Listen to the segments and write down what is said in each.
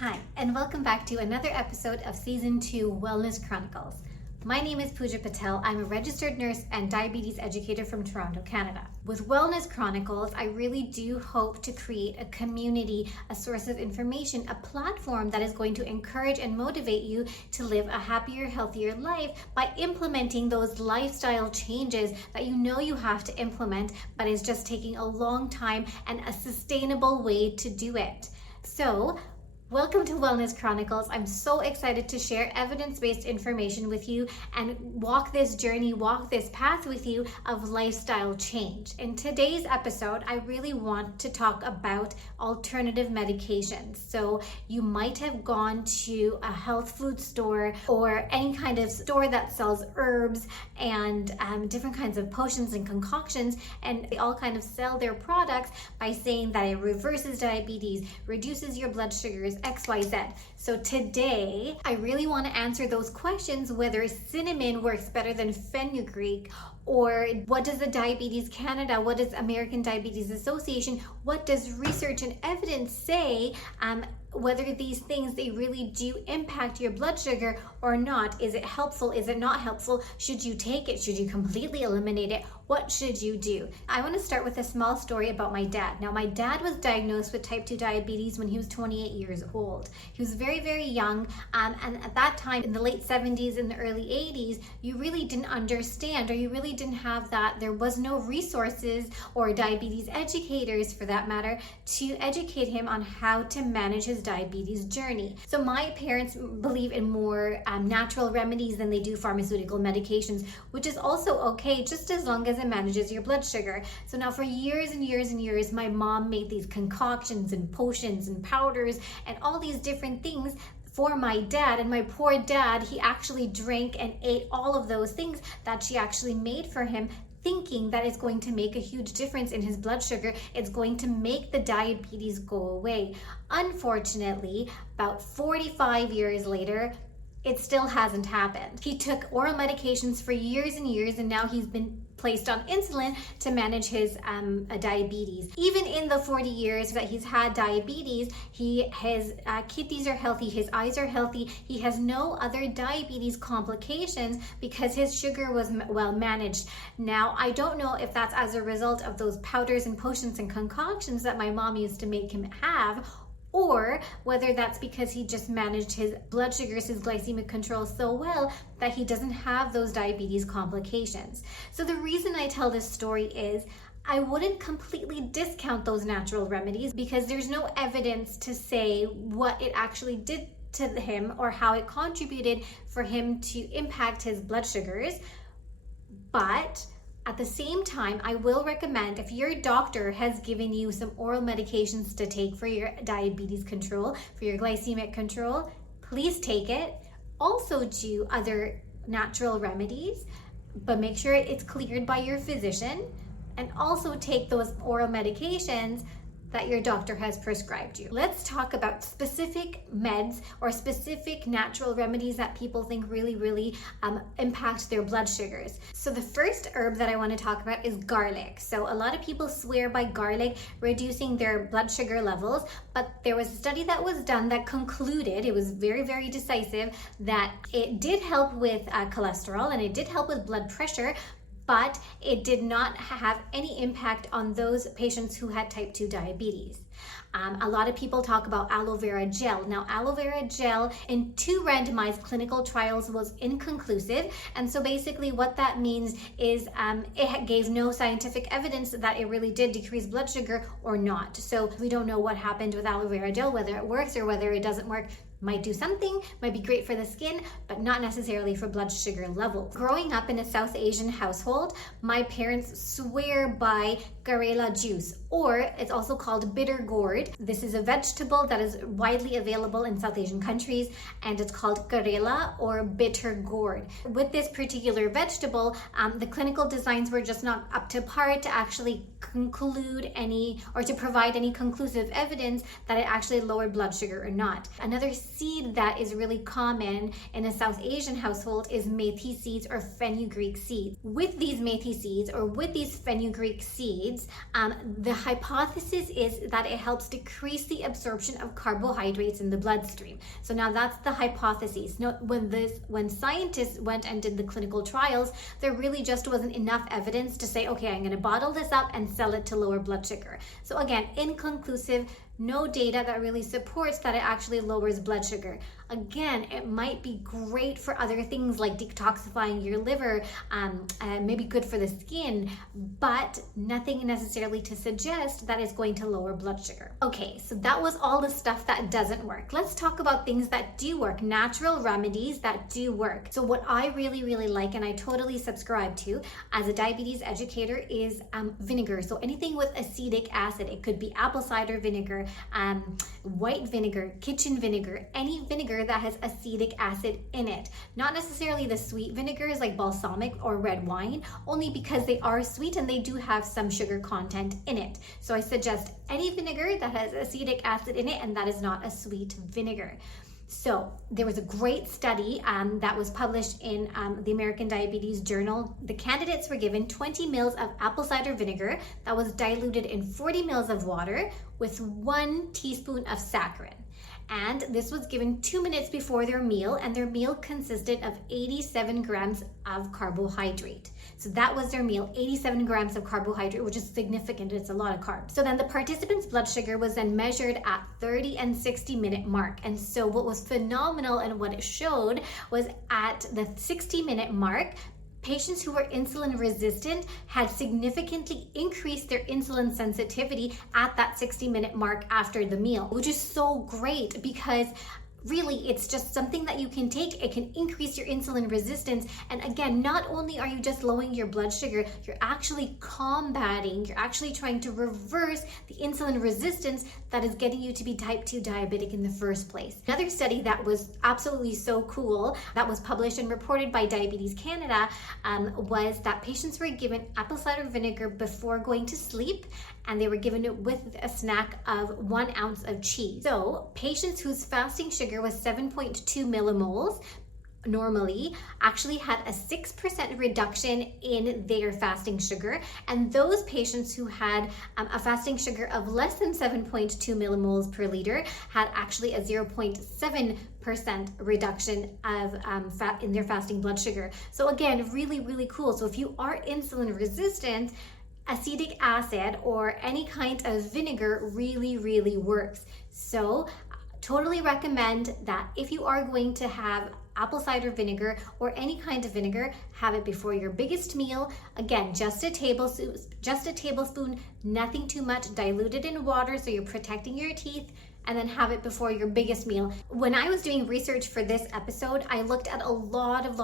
Hi, and welcome back to another episode of Season 2 Wellness Chronicles. My name is Pooja Patel. I'm a registered nurse and diabetes educator from Toronto, Canada. With Wellness Chronicles, I really do hope to create a community, a source of information, a platform that is going to encourage and motivate you to live a happier, healthier life by implementing those lifestyle changes that you know you have to implement, but is just taking a long time and a sustainable way to do it. So, welcome to Wellness Chronicles. I'm so excited to share evidence-based information with you and walk this journey, walk this path with you of lifestyle change. In today's episode, I really want to talk about alternative medications. So you might have gone to a health food store or any kind of store that sells herbs and different kinds of potions and concoctions, and they all kind of sell their products by saying that it reverses diabetes, reduces your blood sugars, XYZ. So today, I really want to answer those questions, whether cinnamon works better than fenugreek, or what does the Diabetes Canada, what does American Diabetes Association, what does research and evidence say, whether these things, they really do impact your blood sugar or not. Is it helpful? Is it not helpful? Should you take it? Should you completely eliminate it? What should you do? I want to start with a small story about my dad. Now, my dad was diagnosed with type 2 diabetes when he was 28 years old. He was very, very young. And at that time, in the late 70s and the early 80s, you really didn't understand, or you really didn't have that. There was no resources or diabetes educators, for that matter, to educate him on how to manage his diabetes journey. So my parents believe in more natural remedies than they do pharmaceutical medications, which is also okay, just as long as it manages your blood sugar. So now for years and years and years, my mom made these concoctions and potions and powders and all these different things for my dad. And my poor dad, he actually drank and ate all of those things that she actually made for him, thinking that it's going to make a huge difference in his blood sugar. It's going to make the diabetes go away. Unfortunately, about 45 years later, it still hasn't happened. He took oral medications for years and years, and now he's been placed on insulin to manage his diabetes. Even in the 40 years that he's had diabetes, his kidneys are healthy, his eyes are healthy, he has no other diabetes complications because his sugar was well managed. Now, I don't know if that's as a result of those powders and potions and concoctions that my mom used to make him have, or whether that's because he just managed his blood sugars, his glycemic control so well that he doesn't have those diabetes complications. So the reason I tell this story is I wouldn't completely discount those natural remedies because there's no evidence to say what it actually did to him or how it contributed for him to impact his blood sugars. But at the same time, I will recommend, if your doctor has given you some oral medications to take for your diabetes control, for your glycemic control, please take it. Also do other natural remedies, but make sure it's cleared by your physician, and also take those oral medications that your doctor has prescribed you. Let's talk about specific meds or specific natural remedies that people think really impact their blood sugars. So the first herb that I want to talk about is garlic. So a lot of people swear by garlic reducing their blood sugar levels, but there was a study that was done that concluded, it was very decisive, that it did help with cholesterol and it did help with blood pressure, but it did not have any impact on those patients who had type 2 diabetes. A lot of people talk about aloe vera gel. Now, aloe vera gel in 2 randomized clinical trials was inconclusive. And so basically what that means is it gave no scientific evidence that it really did decrease blood sugar or not. So we don't know what happened with aloe vera gel, whether it works or whether it doesn't work. Might do something, might be great for the skin, but not necessarily for blood sugar levels. Growing up in a South Asian household, my parents swear by Karela juice, or it's also called bitter gourd. This is a vegetable that is widely available in South Asian countries, and it's called Karela or bitter gourd. With this particular vegetable, the clinical designs were just not up to par to actually conclude any or to provide any conclusive evidence that it actually lowered blood sugar or not. Another seed that is really common in a South Asian household is methi seeds or fenugreek seeds. With these methi seeds or with these fenugreek seeds, the hypothesis is that it helps decrease the absorption of carbohydrates in the bloodstream. So now that's the hypothesis. No, when scientists went and did the clinical trials, there really just wasn't enough evidence to say, okay, I'm going to bottle this up and sell it to lower blood sugar. So again, inconclusive, no data that really supports that it actually lowers blood sugar. Again, it might be great for other things like detoxifying your liver, maybe good for the skin, but nothing necessarily to suggest that it's going to lower blood sugar. Okay, so that was all the stuff that doesn't work. Let's talk about things that do work, natural remedies that do work. So what I really, really like, and I totally subscribe to as a diabetes educator, is vinegar. So anything with acetic acid, it could be apple cider vinegar, white vinegar, kitchen vinegar, any vinegar that has acetic acid in it. Not necessarily the sweet vinegars like balsamic or red wine, only because they are sweet and they do have some sugar content in it. So I suggest any vinegar that has acetic acid in it and that is not a sweet vinegar. So there was a great study that was published in the American Diabetes Journal. The candidates were given 20 mils of apple cider vinegar that was diluted in 40 mils of water with 1 teaspoon of saccharin. And this was given 2 minutes before their meal, and their meal consisted of 87 grams of carbohydrate. So that was their meal, 87 grams of carbohydrate, which is significant. It's a lot of carbs. So then the participants' blood sugar was then measured at 30 and 60-minute mark. And so what was phenomenal and what it showed was at the 60-minute mark, patients who were insulin resistant had significantly increased their insulin sensitivity at that 60-minute mark after the meal, which is so great because really, it's just something that you can take. It can increase your insulin resistance. And again, not only are you just lowering your blood sugar, you're actually you're actually trying to reverse the insulin resistance that is getting you to be type 2 diabetic in the first place. Another study that was absolutely so cool that was published and reported by Diabetes Canada was that patients were given apple cider vinegar before going to sleep, and they were given it with a snack of 1 ounce of cheese. So patients whose fasting sugar was 7.2 millimoles normally actually had a 6% reduction in their fasting sugar, and those patients who had a fasting sugar of less than 7.2 millimoles per liter had actually a 0.7% reduction of fat in their fasting blood sugar. So again, really, really cool. So if you are insulin resistant, acetic acid or any kind of vinegar really, really works. So totally recommend that if you are going to have apple cider vinegar or any kind of vinegar, have it before your biggest meal. Again, just a tablespoon, nothing too much, diluted in water so you're protecting your teeth, and then have it before your biggest meal. When I was doing research for this episode, I looked at a lot of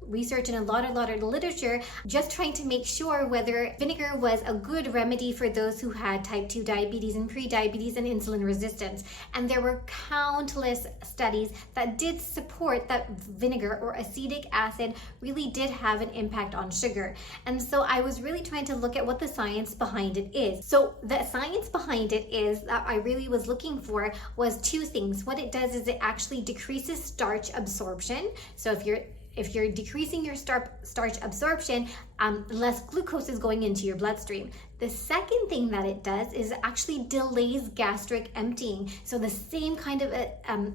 research and a lot of literature, just trying to make sure whether vinegar was a good remedy for those who had type 2 diabetes and pre-diabetes and insulin resistance. And there were countless studies that did support that vinegar or acetic acid really did have an impact on sugar. And so I was really trying to look at what the science behind it is. So the science behind it is that I really was looking for was 2 things. What it does is it actually decreases starch absorption. So if you're decreasing your starch absorption, less glucose is going into your bloodstream. The second thing that it does is it actually delays gastric emptying. So the same kind of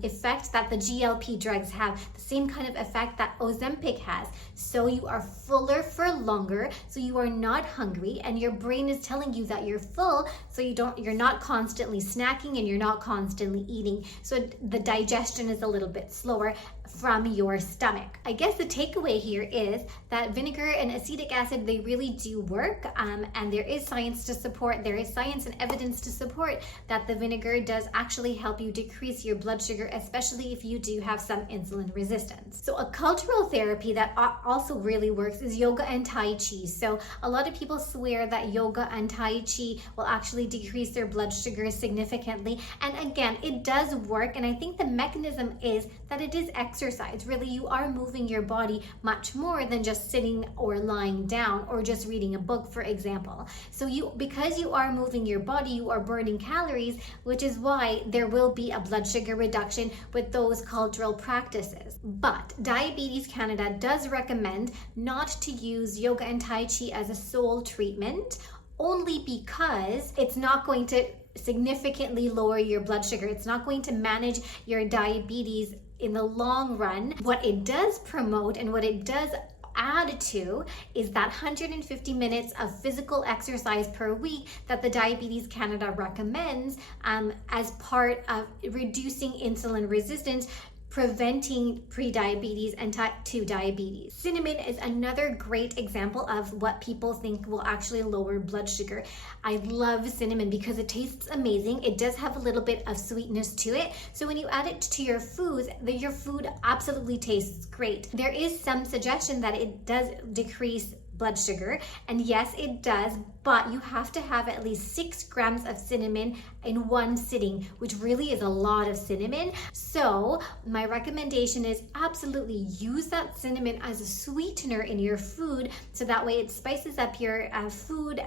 effect that the GLP drugs have, the same kind of effect that Ozempic has. So you are fuller for longer, so you are not hungry, and your brain is telling you that you're full, so you're not constantly snacking and you're not constantly eating. So the digestion is a little bit slower from your stomach. I guess the takeaway here is that vinegar and acetic acid, they really do work, and there is science and evidence to support that the vinegar does actually help you decrease your blood sugar, especially if you do have some insulin resistance. So a cultural therapy that also really works is yoga and Tai Chi. So a lot of people swear that yoga and Tai Chi will actually decrease their blood sugar significantly, and again, it does work, and I think the mechanism is that it is exercise. Really, you are moving your body much more than just sitting or lying down or just reading a book, for example. So because you are moving your body, you are burning calories, which is why there will be a blood sugar reduction with those cultural practices. But Diabetes Canada does recommend not to use yoga and Tai Chi as a sole treatment, only because it's not going to significantly lower your blood sugar. It's not going to manage your diabetes in the long run. What it does promote and what it does add to is that 150 minutes of physical exercise per week that the Diabetes Canada recommends as part of reducing insulin resistance, preventing prediabetes and type 2 diabetes. Cinnamon is another great example of what people think will actually lower blood sugar. I love cinnamon because it tastes amazing. It does have a little bit of sweetness to it. So when you add it to your foods, your food absolutely tastes great. There is some suggestion that it does decrease blood sugar, and yes, it does, but you have to have at least 6 grams of cinnamon in one sitting, which really is a lot of cinnamon. So my recommendation is absolutely use that cinnamon as a sweetener in your food, so that way it spices up your food,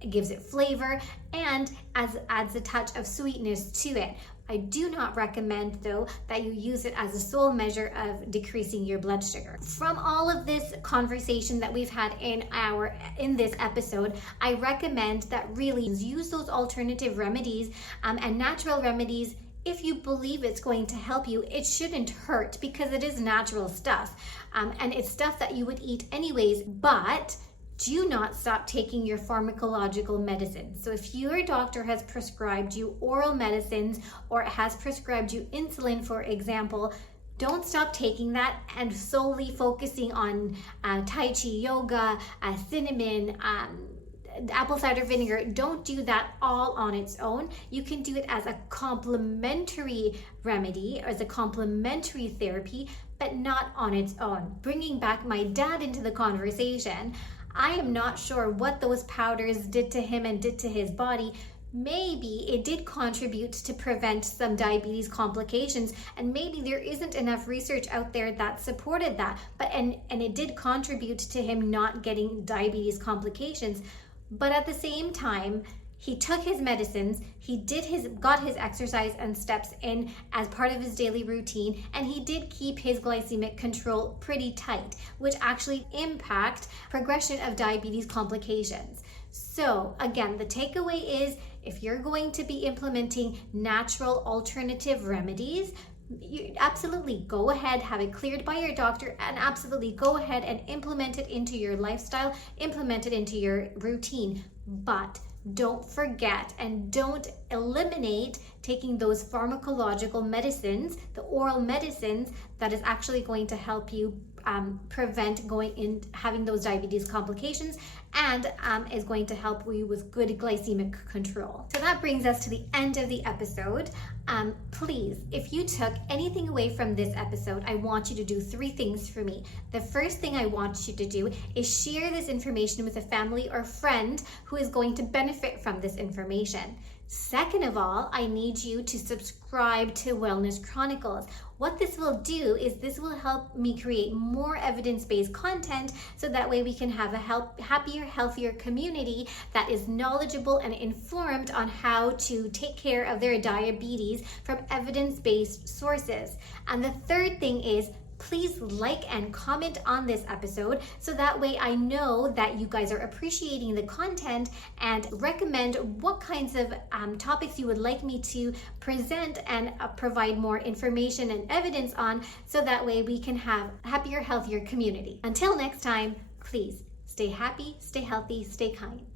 it gives it flavor, and adds a touch of sweetness to it. I do not recommend, though, that you use it as a sole measure of decreasing your blood sugar. From all of this conversation that we've had in this episode, I recommend that really use those alternative remedies and natural remedies. If you believe it's going to help you, it shouldn't hurt because it is natural stuff, and it's stuff that you would eat anyways. But do not stop taking your pharmacological medicines. So if your doctor has prescribed you oral medicines or has prescribed you insulin, for example, don't stop taking that and solely focusing on Tai Chi, yoga, cinnamon, apple cider vinegar. Don't do that all on its own. You can do it as a complementary remedy or as a complementary therapy, but not on its own. Bringing back my dad into the conversation, I am not sure what those powders did to him and did to his body. Maybe it did contribute to prevent some diabetes complications, and maybe there isn't enough research out there that supported that, but and it did contribute to him not getting diabetes complications. But at the same time, he took his medicines, got his exercise and steps in as part of his daily routine, and he did keep his glycemic control pretty tight, which actually impact progression of diabetes complications. So again, the takeaway is, if you're going to be implementing natural alternative remedies, you absolutely go ahead, have it cleared by your doctor, and absolutely go ahead and implement it into your lifestyle, implement it into your routine. But don't forget and don't eliminate taking those pharmacological medicines, the oral medicines that is actually going to help you prevent having those diabetes complications, and is going to help you with good glycemic control. So that brings us to the end of the episode. Please, if you took anything away from this episode, I want you to do 3 things for me. The first thing I want you to do is share this information with a family or friend who is going to benefit from this information. Second of all, I need you to subscribe to Wellness Chronicles. What this will do is this will help me create more evidence-based content, so that way we can have a happier, healthier community that is knowledgeable and informed on how to take care of their diabetes from evidence-based sources. And the third thing is, please like and comment on this episode, so that way I know that you guys are appreciating the content, and recommend what kinds of topics you would like me to present and provide more information and evidence on, so that way we can have a happier, healthier community. Until next time, please stay happy, stay healthy, stay kind.